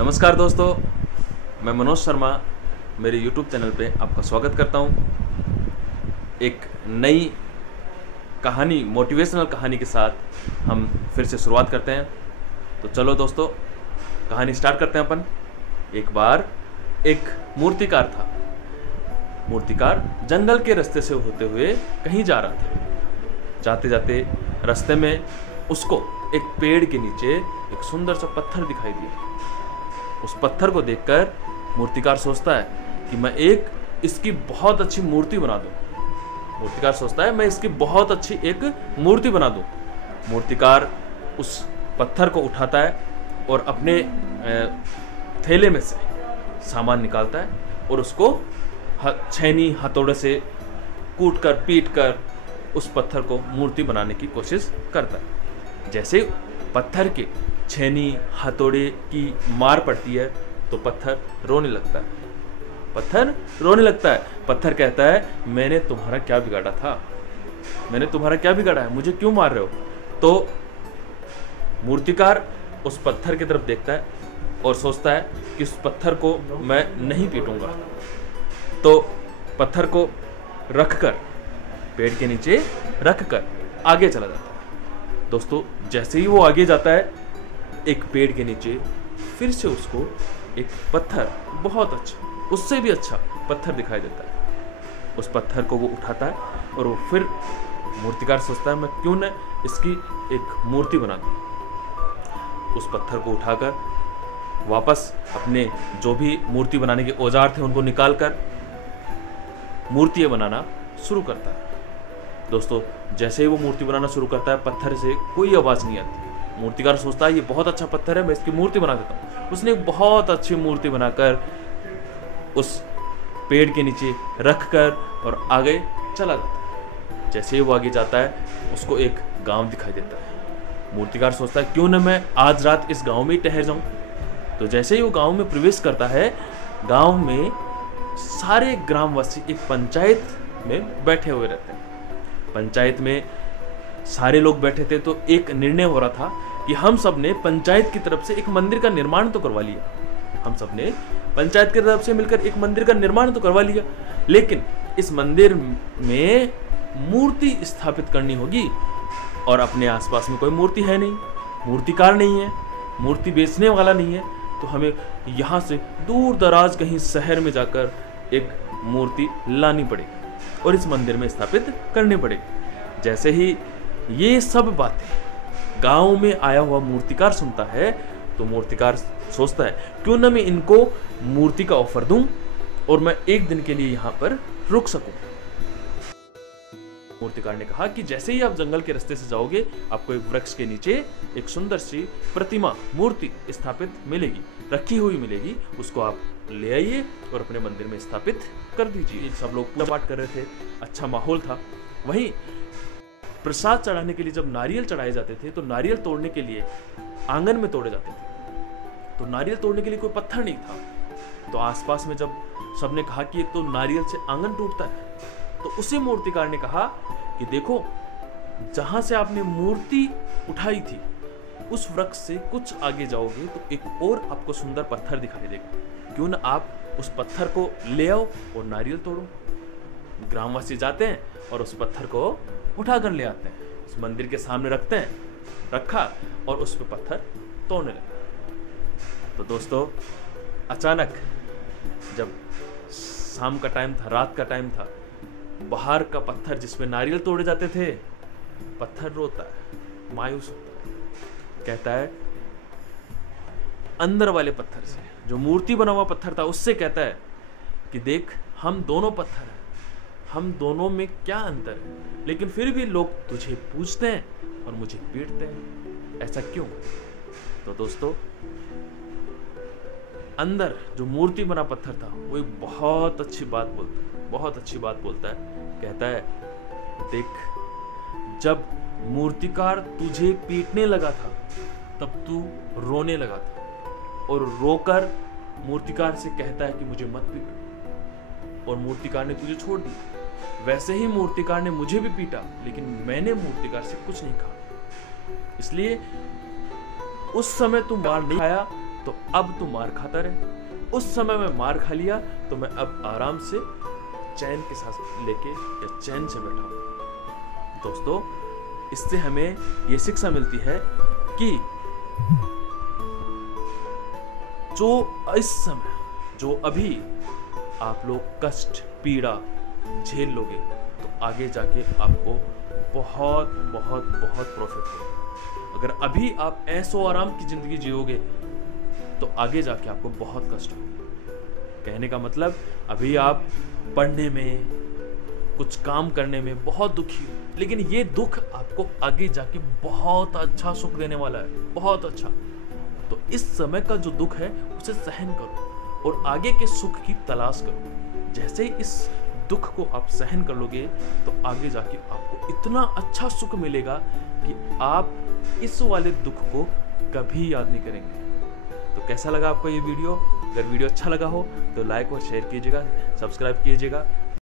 नमस्कार दोस्तों, मैं मनोज शर्मा मेरे YouTube चैनल पे आपका स्वागत करता हूँ। एक नई कहानी, मोटिवेशनल कहानी के साथ हम फिर से शुरुआत करते हैं। तो चलो दोस्तों, कहानी स्टार्ट करते हैं अपन। एक बार एक मूर्तिकार था। मूर्तिकार जंगल के रास्ते से होते हुए कहीं जा रहा था। जाते जाते रास्ते में उसको एक पेड़ के नीचे एक सुंदर सा पत्थर दिखाई दिया। उस पत्थर को देखकर मूर्तिकार सोचता है कि मैं इसकी बहुत अच्छी मूर्ति बना दूं। मूर्तिकार सोचता है मैं इसकी बहुत अच्छी एक मूर्ति बना दूं। मूर्तिकार उस पत्थर को उठाता है और अपने थैले में से सामान निकालता है और उसको छेनी हथौड़े से कूट कर पीट कर उस पत्थर को मूर्ति बनाने की कोशिश करता है। जैसे पत्थर के छेनी हथौड़े की मार पड़ती है तो पत्थर रोने लगता है। पत्थर कहता है मैंने तुम्हारा क्या बिगाड़ा था, मैंने तुम्हारा क्या बिगाड़ा है, मुझे क्यों मार रहे हो। तो मूर्तिकार उस पत्थर की तरफ देखता है और सोचता है कि उस पत्थर को मैं नहीं पीटूंगा। तो पत्थर को रखकर, पेड़ के नीचे रखकर आगे चला जाता है। दोस्तों, जैसे ही वो आगे जाता है, एक पेड़ के नीचे फिर से उसको एक पत्थर, बहुत अच्छा, उससे भी अच्छा पत्थर दिखाई देता है। उस पत्थर को वो उठाता है और वो फिर मूर्तिकार सोचता है मैं क्यों न इसकी एक मूर्ति बना दूं। उस पत्थर को उठाकर वापस अपने जो भी मूर्ति बनाने के औजार थे उनको निकालकर मूर्तियां बनाना शुरू करता है। दोस्तों, जैसे ही वो मूर्ति बनाना शुरू करता है, पत्थर से कोई आवाज नहीं आती। मूर्तिकार सोचता है ये बहुत अच्छा पत्थर है, मैं इसकी मूर्ति बना देता हूँ। उसने एक बहुत अच्छी मूर्ति बनाकर उस पेड़ के नीचे रखकर और आगे चला जाता है। जैसे ही वो आगे जाता है, उसको एक गांव दिखाई देता है। मूर्तिकार सोचता है क्यों न मैं आज रात इस गांव में ही ठहर जाऊं। तो जैसे ही वो गांव में प्रवेश करता है, गांव में सारे ग्रामवासी एक पंचायत में बैठे हुए रहते हैं। पंचायत में सारे लोग बैठे थे तो एक निर्णय हो रहा था कि हम सब ने पंचायत की तरफ से एक मंदिर का निर्माण तो करवा लिया। हम सब ने पंचायत की तरफ से मिलकर एक मंदिर का निर्माण तो करवा लिया, लेकिन इस मंदिर में मूर्ति स्थापित करनी होगी और अपने आसपास में कोई मूर्ति है नहीं, मूर्तिकार नहीं है, मूर्ति बेचने वाला नहीं है। तो हमें यहाँ से दूर दराज कहीं शहर में जाकर एक मूर्ति लानी पड़ेगी और इस मंदिर में स्थापित करनी पड़ेगी। जैसे ही ये सब बातें गांव में आया हुआ मूर्तिकार सुनता है तो मूर्तिकार सोचता है क्यों न मैं इनको मूर्ति का ऑफर दूं और मैं एक दिन के लिए यहाँ पर रुक सकूं। मूर्तिकार ने कहा कि जैसे ही आप जंगल के रास्ते से जाओगे, आपको एक वृक्ष के नीचे एक सुंदर सी प्रतिमा, मूर्ति स्थापित मिलेगी, रखी हुई मिलेगी। उसको आप ले आइए और अपने मंदिर में स्थापित कर दीजिए। सब लोग पूजा पाठ कर रहे थे, अच्छा माहौल था। वहीं प्रसाद चढ़ाने के लिए जब नारियल चढ़ाए जाते थे तो नारियल तोड़ने के लिए आंगन में तोड़े जाते थे। तो नारियल तोड़ने के लिए कोई पत्थर नहीं था। तो आसपास में जब सबने कहा कि तो नारियल से आंगन टूटता है, तो उसी मूर्तिकार ने कहा कि देखो, जहां से आपने मूर्ति उठाई थी उस वृक्ष से कुछ आगे जाओगे तो एक और आपको सुंदर पत्थर दिखाई देगा। क्यों ना आप उस पत्थर को ले आओ और नारियल तोड़ो। ग्रामवासी जाते हैं और उस पत्थर को उठाकर ले आते हैं, उस मंदिर के सामने रखते हैं, रखा और उस पे पत्थर तोड़ने लगा। तो दोस्तों, अचानक जब शाम का टाइम था, रात का टाइम था, बाहर का पत्थर जिसमें नारियल तोड़े जाते थे, पत्थर रोता है, मायूस होता है, कहता है अंदर वाले पत्थर से, जो मूर्ति बना हुआ पत्थर था, उससे कहता है कि देख, हम दोनों पत्थर हैं, हम दोनों में क्या अंतर है, लेकिन फिर भी लोग तुझे पूछते हैं और मुझे पीटते हैं, ऐसा क्यों। तो दोस्तों, अंदर जो मूर्ति बना पत्थर था वो एक बहुत अच्छी बात बोलता है, बहुत अच्छी बात बोलता है। कहता है देख, जब मूर्तिकार तुझे पीटने लगा था तब तू रोने लगा था और रोकर मूर्तिकार से कहता है कि मुझे मत पीटो, और मूर्तिकार ने तुझे छोड़ दिया। वैसे ही मूर्तिकार ने मुझे भी पीटा, लेकिन मैंने मूर्तिकार से कुछ नहीं कहा। इसलिए उस समय तू मार नहीं खाया, तो अब तू मार खाता रहे। उस समय मैं मार खा लिया तो मैं अब आराम से चैन के सांस लेके या चैन से बैठा हूं। दोस्तों, इससे हमें यह शिक्षा मिलती है कि जो इस समय, जो अभी आप लोग कष्ट पीड़ा झेल लोगे, तो आगे जाके आपको बहुत बहुत बहुत प्रॉफिट होगा। अगर अभी आप ऐसो आराम की जिंदगी जियोगे तो आगे जाके आपको बहुत कष्ट होगा। कहने का मतलब, अभी आप पढ़ने में, कुछ काम करने में बहुत दुखी हो, लेकिन ये दुख आपको आगे जाके बहुत अच्छा सुख देने वाला है, बहुत अच्छा। तो इस समय का जो दुख है उसे सहन करो और आगे के सुख की तलाश करो। जैसे ही इस दुख को आप सहन कर लोगे तो आगे जाके आपको इतना अच्छा सुख मिलेगा कि आप इस वाले दुख को कभी याद नहीं करेंगे। तो कैसा लगा आपको ये वीडियो? अगर वीडियो अच्छा लगा हो तो लाइक और शेयर कीजिएगा, सब्सक्राइब कीजिएगा।